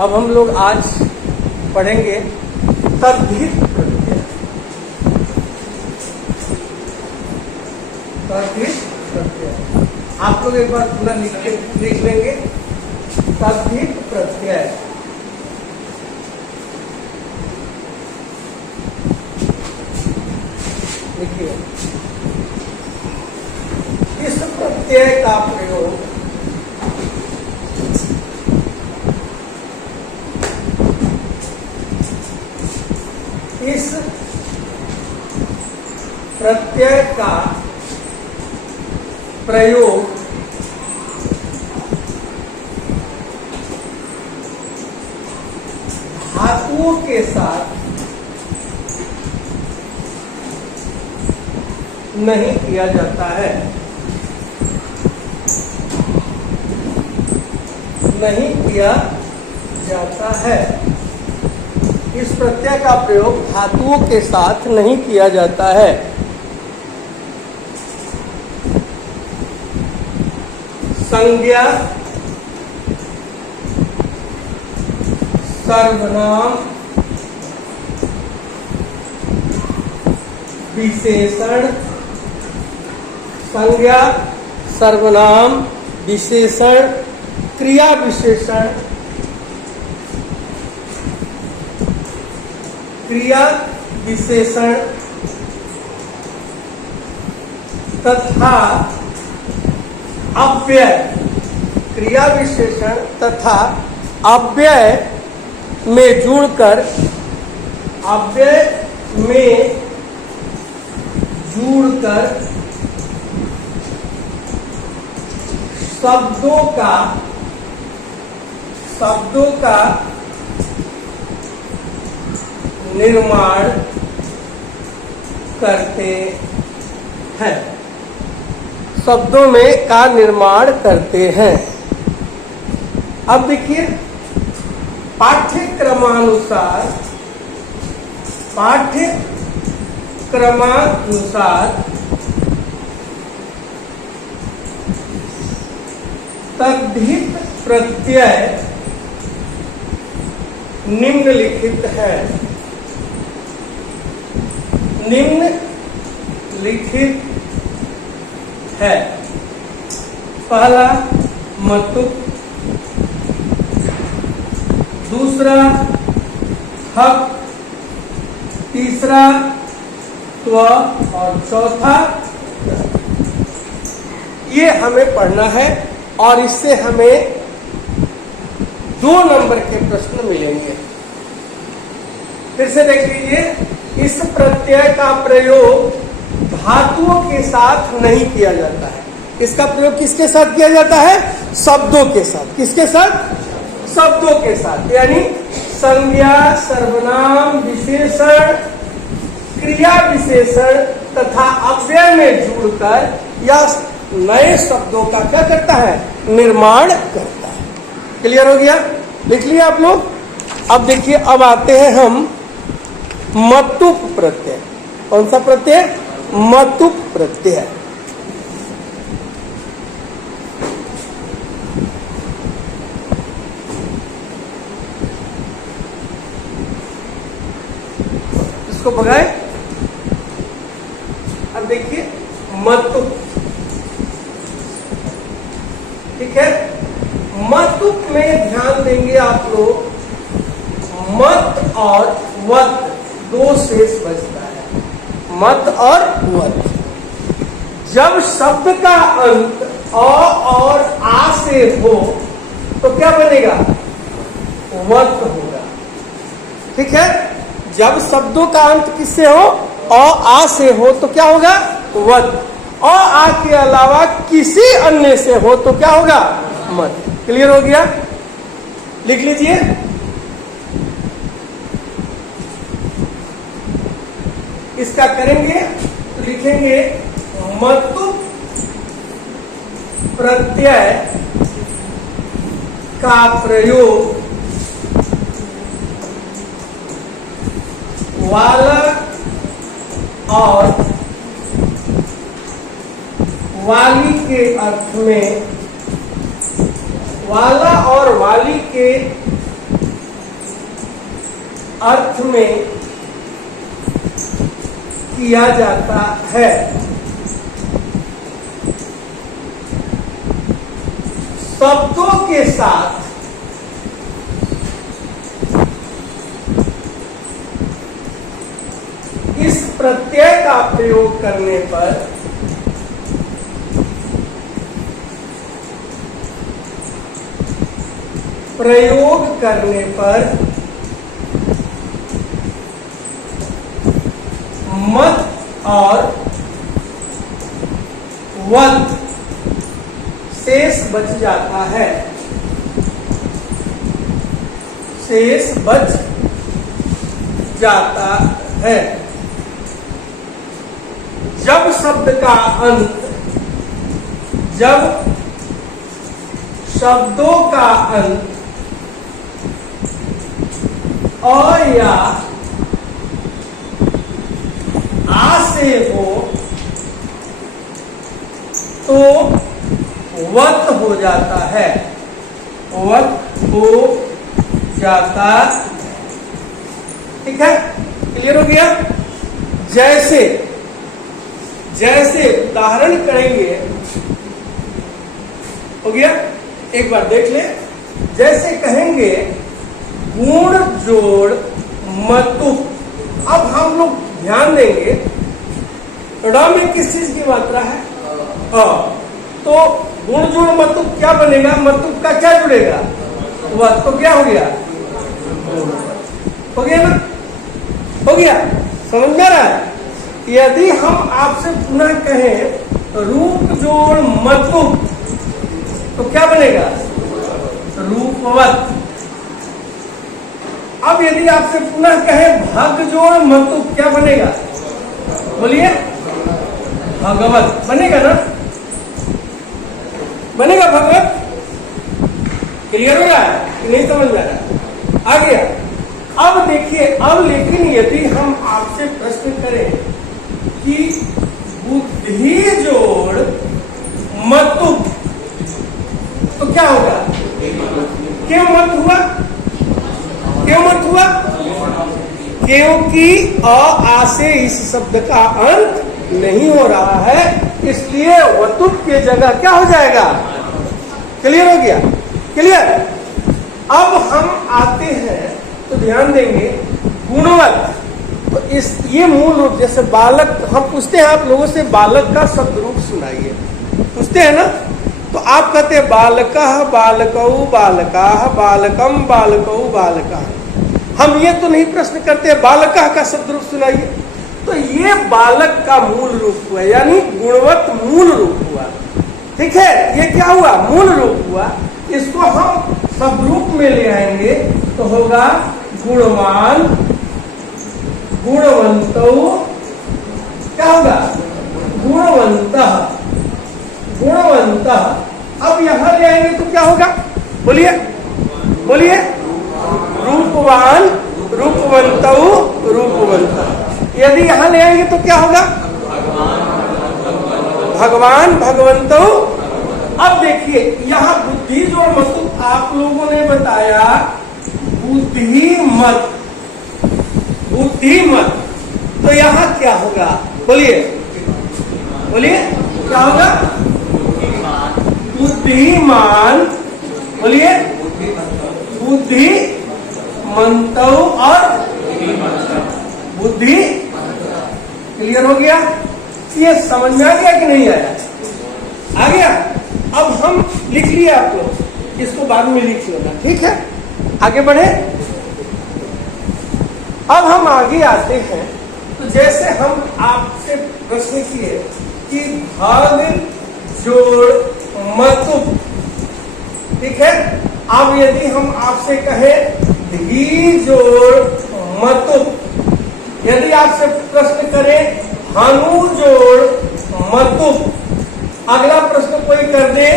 अब हम लोग आज पढ़ेंगे तद्धित प्रत्यय। तद्धित प्रत्यय आप लोग एक बार पूरा लिख लेंगे। तद्धित प्रत्यय लिखिए। इस प्रत्यय का प्रयोग इस प्रत्यय का प्रयोग धातुओं के साथ नहीं किया जाता है। नहीं किया जाता है। इस प्रत्यय का प्रयोग धातुओं के साथ नहीं किया जाता है। संज्ञा, सर्वनाम, विशेषण, संज्ञा, सर्वनाम, विशेषण, क्रिया विशेषण, क्रिया विशेषण तथा अव्यय, क्रिया विशेषण तथा अव्यय में जुड़कर, अव्यय में जुड़कर शब्दों का निर्माण करते हैं। शब्दों में का निर्माण करते हैं। अब देखिए, पाठ्यक्रमानुसार तद्धित प्रत्यय निम्नलिखित है। निम्नलिखित है। पहला मतुक, दूसरा हक, तीसरा त्व और चौथा। ये हमें पढ़ना है और इससे हमें 2 नंबर के प्रश्न मिलेंगे। फिर से देख लीजिए, इस प्रत्यय का प्रयोग धातुओं के साथ नहीं किया जाता है। इसका प्रयोग किसके साथ किया जाता है? शब्दों के साथ। किसके साथ? शब्दों के साथ। यानी संज्ञा, सर्वनाम, विशेषण, क्रिया विशेषण तथा अव्यय में जुड़कर या नए शब्दों का क्या करता है? निर्माण करता है। क्लियर हो गया? लिख लिया आप लोग? अब देखिए, अब आते हैं हम मतुक प्रत्यय। कौन सा प्रत्यय? मतुक प्रत्यय। इसको भगाए। अब देखिए, मतुक, ठीक है। मतुक में ध्यान देंगे आप लोग, मत और वत 2 शेष बचता है। मत और वत। जब शब्द का अंत अ और आ से हो तो क्या बनेगा? वत होगा। ठीक है। जब शब्दों का अंत किससे हो? अ आ से हो तो क्या होगा? वत। अ आ के अलावा किसी अन्य से हो तो क्या होगा? मत। क्लियर हो गया? लिख लीजिए। इसका करेंगे तो लिखेंगे मतुक प्रत्यय का प्रयोग वाला और वाली के अर्थ में, वाला और वाली के अर्थ में किया जाता है। शब्दों के साथ इस प्रत्यय का प्रयोग करने पर मत और वत शेष बच जाता है। शेष बच जाता है। जब शब्द का अंत, जब शब्दों का अंत अ या आ से हो तो वत हो जाता है। वत हो जाता, ठीक है, क्लियर हो गया। जैसे जैसे उदाहरण करेंगे, हो गया, एक बार देख ले। जैसे कहेंगे गुण जोड़ मतु। अब हम लोग ध्यान देंगे ड़ में किस चीज की मात्रा है? अ। तो गुण जोड़ मतु क्या बनेगा? मतु का क्या जुड़ेगा? वह। तो क्या हो गया? हो गया ना? हो गया, समझ में आ रहा है? यदि हम आपसे पुनः कहें रूप जोड़ मतु तो क्या बनेगा? रूपवत। अब यदि आपसे पुनः कहें भग जोड़ मतु क्या बनेगा? बोलिए, भगवत बनेगा ना? बनेगा भगवत? क्लियर हो रहा है कि नहीं समझ में आ रहा है? आ गया। अब देखिए, अब लेकिन यदि हम आपसे प्रश्न करें कि बुद्धि जोड़ मतु तो क्या होगा? क्यों मत हुआ? क्यों मत हुआ? क्योंकि अ आ से इस शब्द का अंत नहीं हो रहा है, इसलिए वतुप के जगह क्या हो जाएगा? क्लियर हो गया? क्लियर। अब हम आते हैं तो ध्यान देंगे गुणवत। तो इस ये मूल रूप, जैसे बालक, हम पूछते हैं आप लोगों से बालक का शब्द रूप सुनाइए, पूछते हैं ना, तो आप कहते हैं बालकः बालकौ बालकाः बालकम बालकौ बालकाः। हम ये तो नहीं प्रश्न करते बालकः का शब्द रूप सुनाइए। तो ये बालक का मूल रूप हुआ, यानी गुणवत मूल रूप हुआ। ठीक है, ये क्या हुआ? मूल रूप हुआ। इसको हम सब रूप में ले आएंगे तो होगा गुणवान, गुणवंतो, क्या होगा? गुणवंतः, गुणवंतः। अब यहां ले आएंगे तो क्या होगा? बोलिए, बोलिए, रूपवान, रूपवंतो, रूपवंतः। यदि यहां ले आएंगे तो क्या होगा? भगवान, भगवंतो। अब देखिए यहां बुद्धि जोड़ मतु आप लोगों ने बताया बुद्धिमत, बुद्धिमत। तो यहां क्या होगा? बोलिए, बोलिए, क्या होगा? बुद्धिमान। बोलिए, बुद्धिमंतो और बुद्धि। क्लियर हो गया? ये समझ में आ गया कि नहीं आया? आ गया। अब हम लिख लिए, आप लोग इसको बाद में लिख लेना, ठीक है? आगे बढ़े। अब हम आगे आते हैं तो जैसे हम आपसे प्रश्न किए कि भाग जोड़ मतु, ठीक है? अब यदि हम आपसे कहें धी जोड़ मतु, यदि आपसे प्रश्न करें भानु जोड़ मतु, अगला प्रश्न कोई कर दे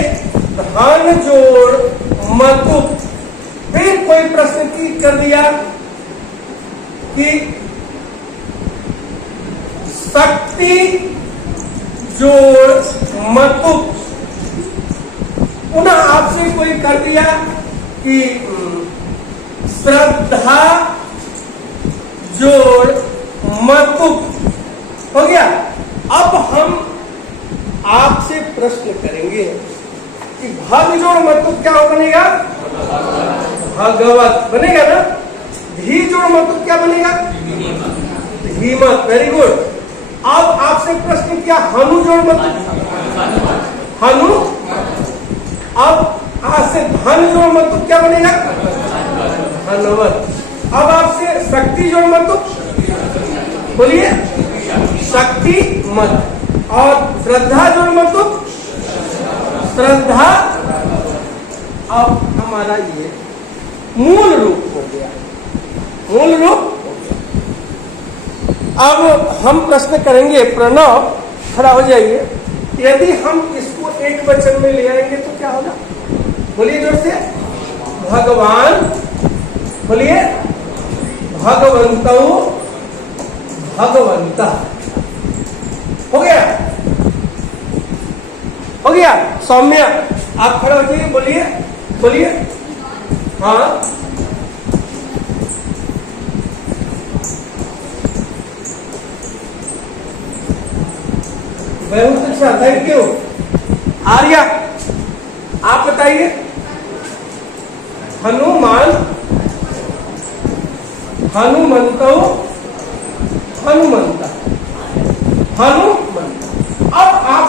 धन जोड़ मतु, फिर कोई प्रश्न की कर दिया कि शक्ति जोड़ मतु, पुनः आपसे कोई कर दिया कि श्रद्धा जोड़ मतुप हो गया। अब हम आपसे प्रश्न करेंगे कि भग जोड़ मतुप क्या बनेगा? भगवत बनेगा ना। धी जोड़ मतुप क्या बनेगा? धीमत। Very good. अब आपसे प्रश्न किया हनु जोड़ मतुप हनु। अब आज से धन जोड़ मतुप क्या बनेगा? धनवत। अब आपसे शक्ति जोड़ मतुप बोलिए शक्ति मत। और श्रद्धा जोड़ मतुप श्रद्धा। अब हमारा ये मूल रूप हो गया। मूल रूप। अब हम प्रश्न करेंगे। प्रणव खड़ा हो जाइए। यदि हम इसको एक वचन में ले आएंगे तो क्या होगा? बोलिए जोर से। भगवान। बोलिए भगवंतो भगवंता। हो गया? हो गया? सौम्या आप खड़े हो जाइए। बोलिए बोलिए। हाँ बहुत अच्छा, थैंक यू। आर्या आप बताइए। हनुमान हनुमंतो हनुमंता हनुमंता। अब आप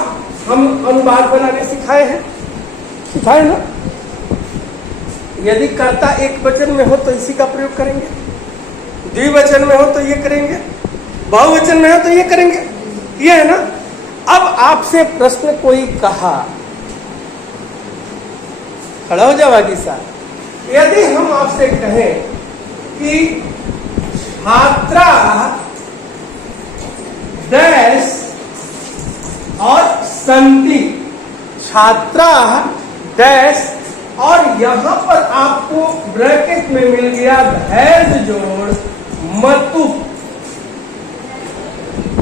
हम अनुवाद बनाने सिखाए ना। यदि कर्ता एक वचन में हो तो इसी का प्रयोग करेंगे, द्विवचन में हो तो ये करेंगे, बहुवचन में हो तो ये करेंगे। ये है ना। अब आपसे प्रश्न कोई कहा, खड़ा हो जाओ बाकी साहब। यदि हम आपसे कहें कि छात्रा डैश और संति, छात्रा डैश और यहां पर आपको ब्रैकेट में मिल गया धैर्य जोड़ मतु।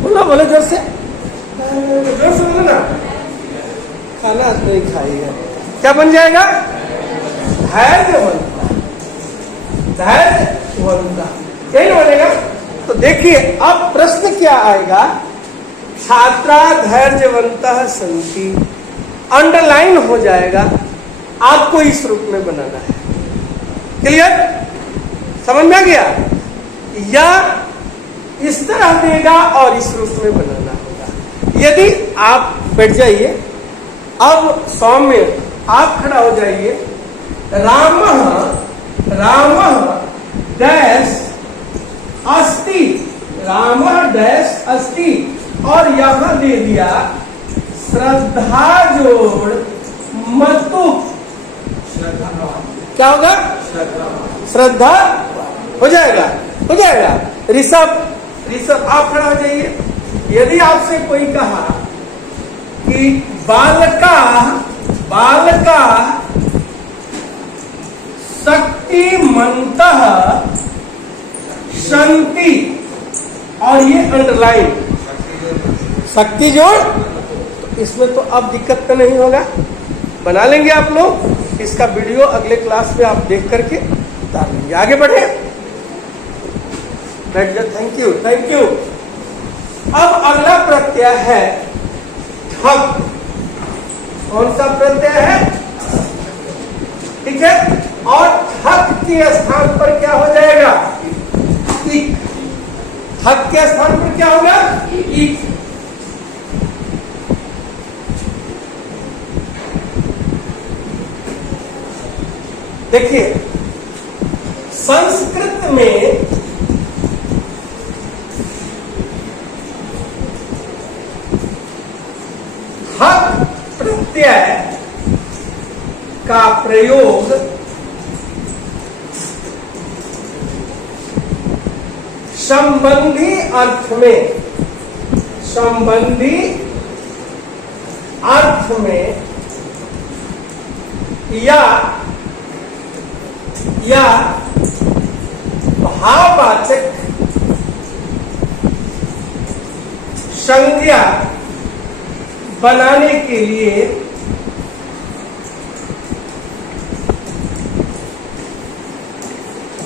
बोलो बोलो जोर से, जोर से बोलो ना। खाना नहीं खाइएगा। क्या बन जाएगा? धैर्यवंता। धैर्यवंता यही बनेगा। तो देखिए अब प्रश्न क्या आएगा? छात्रा धैर्यवंता संति अंडरलाइन हो जाएगा। आपको इस रूप में बनाना है। क्लियर? समझ में आ गया? या इस तरह देगा और इस रूप में बनाना होगा। यदि आप बैठ जाइए। अब सौम्य आप खड़ा हो जाइए। रामः डैश अस्ति, रामः डैश अस्ति और यहां दे दिया श्रद्धा जोड़ मतु। क्या होगा? श्रद्धा हो जाएगा। हो जाएगा। ऋषभ आप खड़ा हो जाइए। यदि आपसे कोई कहा कि बालका शक्तिमंतः संति और ये अंडरलाइन शक्ति जोड़, तो इसमें तो अब दिक्कत तो नहीं होगा। बना लेंगे आप लोग। इसका वीडियो अगले क्लास में आप देख करके उतार लेंगे। आगे बढ़े। बैठ जाओ। Thank you thank you. अब अगला प्रत्यय है ठग। कौन सा प्रत्यय है? ठीक है। और ठग के स्थान पर क्या हो जाएगा? इक। ठग के स्थान पर क्या होगा? इक। देखिए संस्कृत में ठग प्रत्यय का प्रयोग संबंधी अर्थ में या भाववाचक संज्ञा बनाने के लिए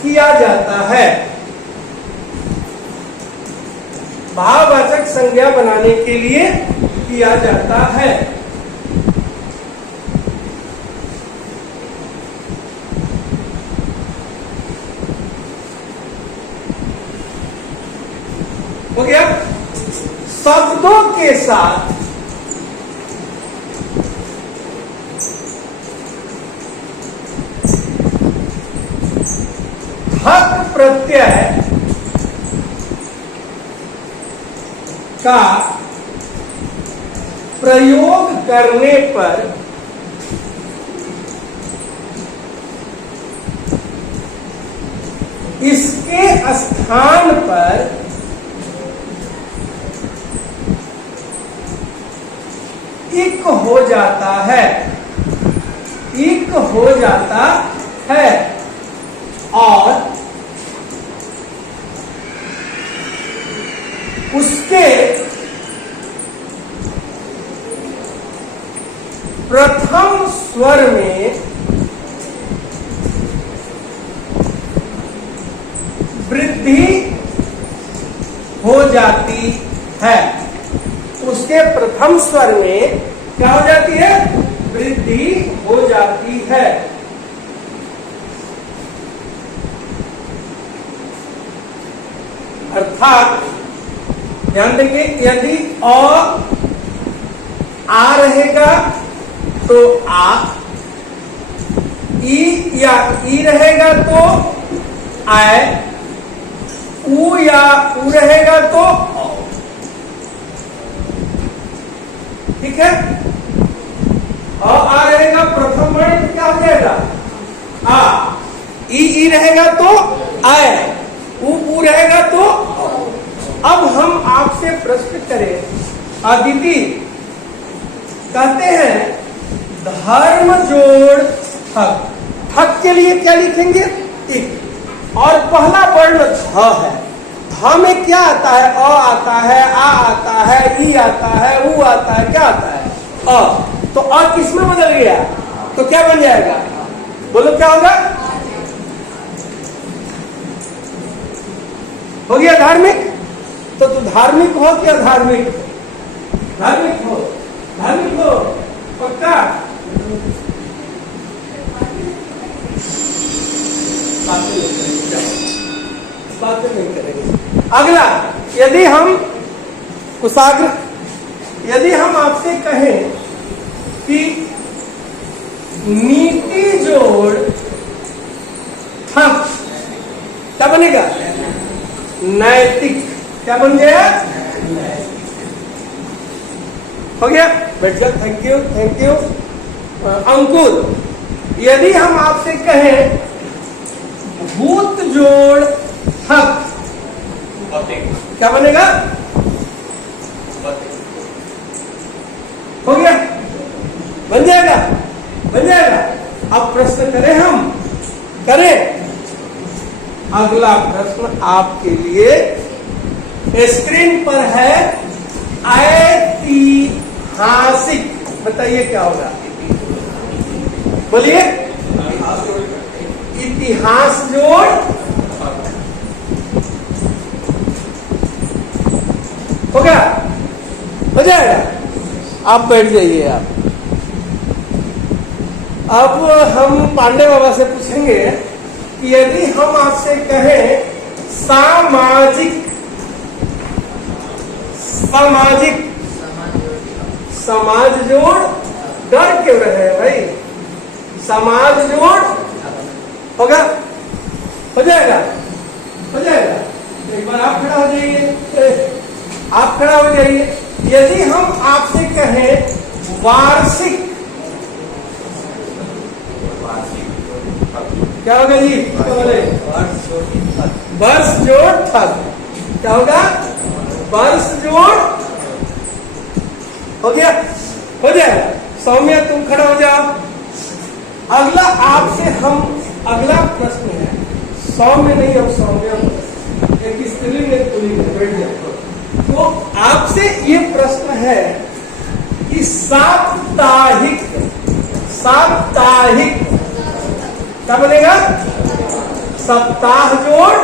किया जाता है। भाववाचक संज्ञा बनाने के लिए किया जाता है। हो गया। शब्दों के साथ हक प्रत्यय का प्रयोग करने पर इसके स्थान पर इक हो जाता है, इक हो जाता है और उसके प्रथम स्वर में वृद्धि हो जाती है। उसके प्रथम स्वर में क्या हो जाती है? वृद्धि हो जाती है। अर्थात ध्यान देंगे, यदि आ रहेगा तो आ, ई या ई रहेगा तो आए, ऊ या ऊ रहेगा तो औ। ठीक है। आ रहेगा प्रथम वर्ण तो क्या हो जाएगा? आ। ई रहेगा तो आए, ऊ रहेगा तो औ। अब हम आपसे प्रश्न करें। आदिति कहते हैं धर्म जोड़ हक, हक के लिए क्या लिखेंगे? इक। और पहला वर्ण ध है। ध में क्या आता है? अ आता है, आ आता है, ई आता है, ऊ आता है, क्या आता है? अ। तो अ किस में बदल गया? तो क्या बन जाएगा? बोलो क्या होगा? हो गया धार्मिक। तो तू धार्मिक हो क्या धार्मिक? धार्मिक हो, धार्मिक हो पक्का। बातें नहीं करेंगे। अगला, यदि हम कुशाग्र, यदि हम आपसे कहें कि नीति जोड़ थक, क्या बनेगा? नैतिक। क्या बन गया? हो गया। बैठ जाओ। Thank you, thank you. Ankur, यदि हम आपसे कहें भूत जोड़ हक, क्या बनेगा? हो गया। बन जाएगा, बन जाएगा। अब प्रश्न करें, हम करें। अगला प्रश्न आपके लिए स्क्रीन पर है। ऐतिहासिक, बताइए क्या होगा? बोलिए। इतिहास जोड़ हो गया, हो जाएगा। आप बैठ जाइए। आप अब हम पांडे बाबा से पूछेंगे कि यदि हम आपसे कहें सामाजिक, सामाजिक, समाज जोड़, डर क्यों रहे भाई? समाज जोड़ होगा, हो जाएगा, हो जाएगा। एक बार आप खड़ा हो जाइए, आप खड़ा हो जाइए। यदि हम आपसे कहें वार्षिक, क्या होगा जी? वर्ष जोड़ थक, क्या होगा? वर्ष जोड़ हो गया, हो जाएगा। सौम्या तुम खड़ा हो जाओ। अगला आपसे हम, अगला प्रश्न है, सौम्य नहीं और सौम्या, एक स्त्रीलिंग एक पुल्लिंग है, बैठ जाओ। तो आपसे ये प्रश्न है कि साप्ताहिक, साप्ताहिक क्या बनेगा? सप्ताह जोड़,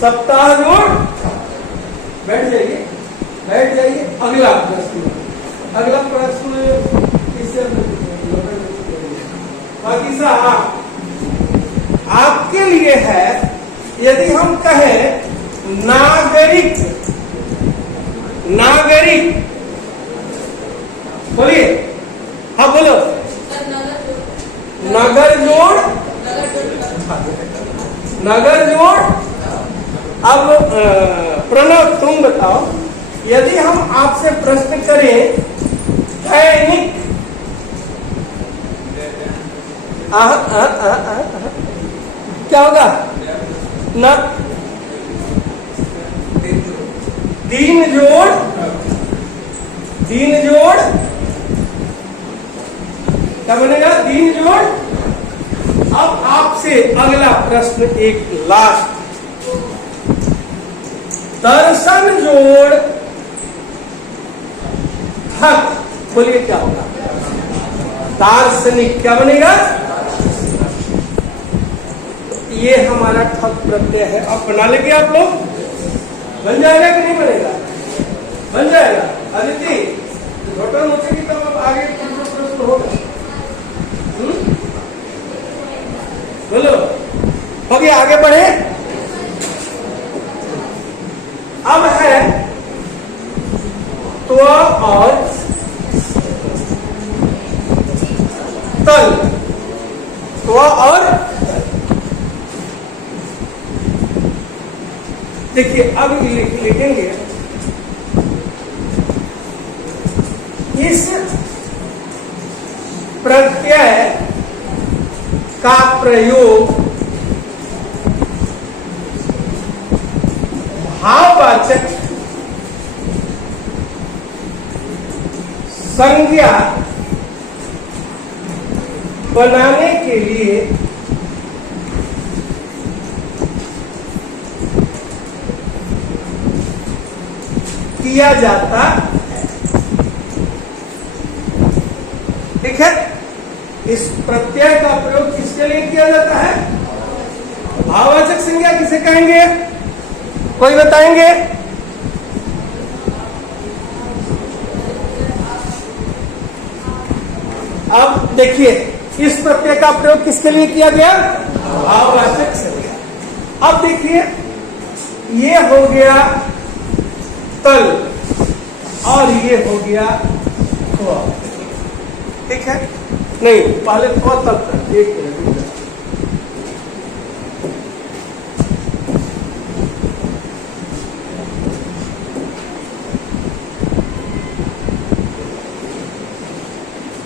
सप्ताह जोड़ बैठ जाइए, बैठ जाइए। अगला प्रश्न, अगला प्रश्न किससे बाकी साहब आपके लिए है। यदि हम कहें नागरिक, नागरिक बोलिए, हाँ बोलो। नगर जोड़, नगर जोड़। अब प्रणव तुम बताओ, यदि हम आपसे प्रश्न करें दैनिक, क्या होगा? न दिन जोड़, दिन जोड़ क्या बनेगा? दिन जोड़। अब आपसे अगला प्रश्न एक लास्ट, दर्शन जोड़ हक, बोलिए क्या होगा? दार्शनिक क्या बनेगा? ये हमारा ठक प्रत्यय है। अब बना लेंगे आप लोग, बन जाएगा कि नहीं बनेगा? बन जाएगा। अदिति होटल मुझे की तब अब आगे प्रश्न होगा। बोलो, हो गया, आगे बढ़े। अब है त्व और तल, त्व और देखिए, अब लिखेंगे इस प्रत्यय का प्रयोग भाववाचक संज्ञा बनाने के लिए किया जाता है। ठीक है, इस प्रत्यय का प्रयोग किसके लिए किया जाता है? भाववाचक संज्ञा किसे कहेंगे? कोई बताएंगे? अब देखिए, इस प्रत्यय का प्रयोग किसके लिए किया गया? भाववाचक संज्ञा। अब देखिए, ये हो गया तल और ये हो गया त्व। ठीक है, नहीं पहले त्व तल तक, एक मिनट।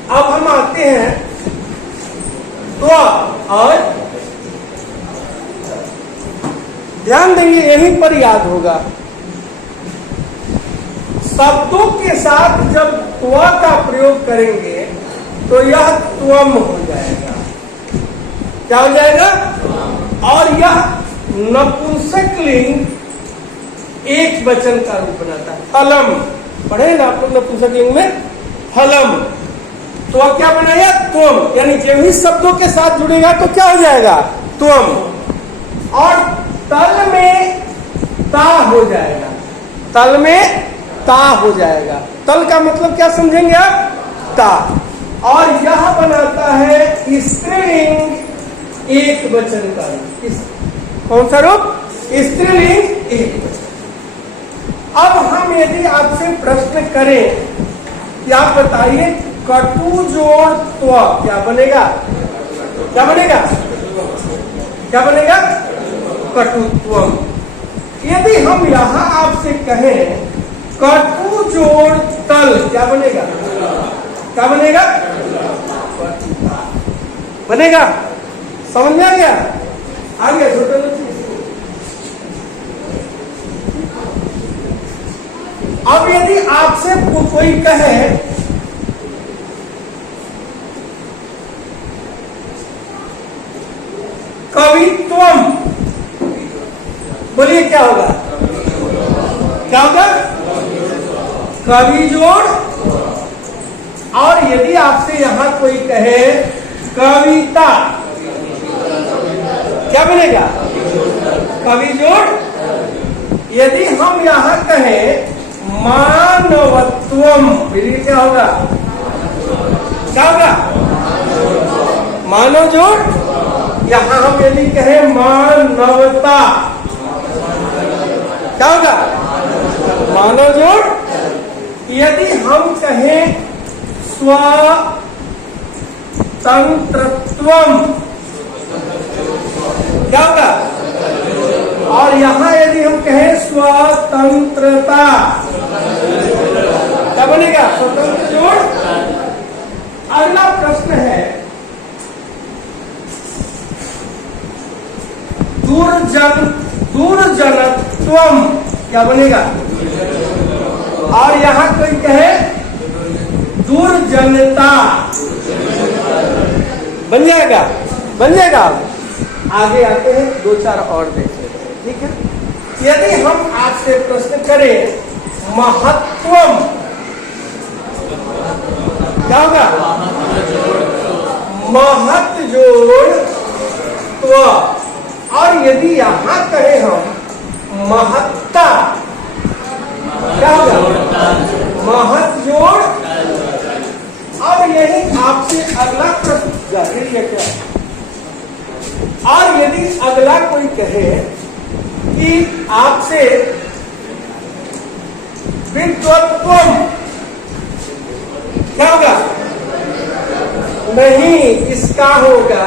अब हम आते हैं त्व और ध्यान देंगे, यहीं पर याद होगा। शब्दों के साथ जब त्व का प्रयोग करेंगे तो यह त्वम हो जाएगा। क्या हो जाएगा? और यह नपुंसकलिंग एक वचन का रूप बनाता है। फलम पढ़े ना आप लोग नपुंसकलिंग में? फलम। तो क्या बनाया? त्वम। यानी जब ही शब्दों के साथ जुड़ेगा तो क्या हो जाएगा? त्वम। और तल में ता हो जाएगा, तल में ता हो जाएगा। तल का मतलब क्या समझेंगे आप? ता। और यह बनाता है स्त्रीलिंग एक वचन का रूप। कौन सा रूप? स्त्रीलिंग एक वचन। अब हम यदि आपसे प्रश्न करें कि आप बताइए कटु जोड़ त्व क्या बनेगा? क्या बनेगा? क्या बनेगा? कटुत्वम। यदि हम यहां आपसे कहें कटु जोड़ तल क्या बनेगा? क्या बनेगा? बनेगा। समझ में आ गया? आ गया छोटे बच्चे? अब यदि आपसे कोई कहे कवित्वम, बोलिए क्या होगा? क्या होगा? कवि जोड़। और यदि आपसे यहां कोई कहे कविता, क्या बनेगा? कवि जोड़। यदि हम यहां कहें मानवत्वम, फिर ये क्या होगा? क्या होगा? मानव जोड़। यहां हम यदि कहें मानवता, क्या होगा? मानव जोड़। यदि हम कहें स्वतंत्रत्वम, क्या होगा? और यहां यदि हम कहें स्वतंत्रता, क्या बनेगा? स्वतंत्र जोड़। अगला प्रश्न है दूरजनत्वम, क्या बनेगा? और यहां कोई कहे दूरजनता, बन जाएगा? बन जाएगा। आगे आते हैं, दो चार और देख लेते हैं, ठीक है। यदि हम आपसे प्रश्न करें महत्वम, क्या होगा? महत जोड़ त्व। और यदि यहां कहें हम महत्ता, क्या होगा? महत जोड़। अब यही आपसे अगला प्रश्न जाहिर है क्या? और यदि अगला कोई कहे कि आपसे विद्वत्वम, क्या होगा? नहीं, इसका होगा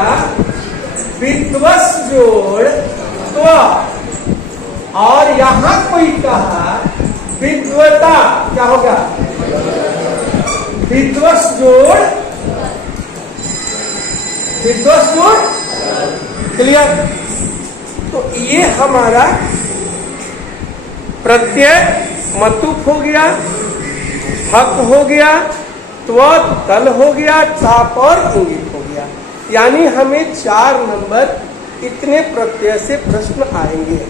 विद्वस जोड़ त्व। और यहां कोई कहा विद्वता, क्या होगा? विद्वस जोड़, विद्वस जोड़। क्लियर? तो ये हमारा प्रत्यय मतुप हो गया, हक हो गया, त्व तल हो गया, ताप और इंगित हो गया। यानी हमें 4 नंबर इतने प्रत्यय से प्रश्न आएंगे।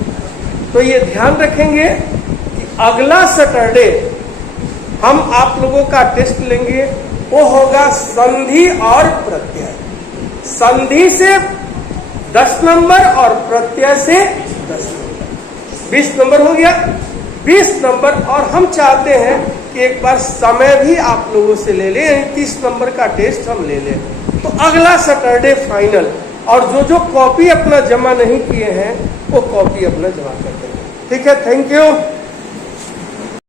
तो ये ध्यान रखेंगे कि अगला सैटरडे हम आप लोगों का टेस्ट लेंगे, वो होगा संधि और प्रत्यय। संधि से 10 नंबर और प्रत्यय से 10 नंबर, 20 नंबर हो गया। 20 नंबर, और हम चाहते हैं कि एक बार समय भी आप लोगों से ले लें, यानी 30 नंबर का टेस्ट हम ले लें। तो अगला सैटरडे फाइनल। और जो कॉपी अपना जमा नहीं किए हैं वो कॉपी अपना जमा कर देंगे, ठीक है। Thank you.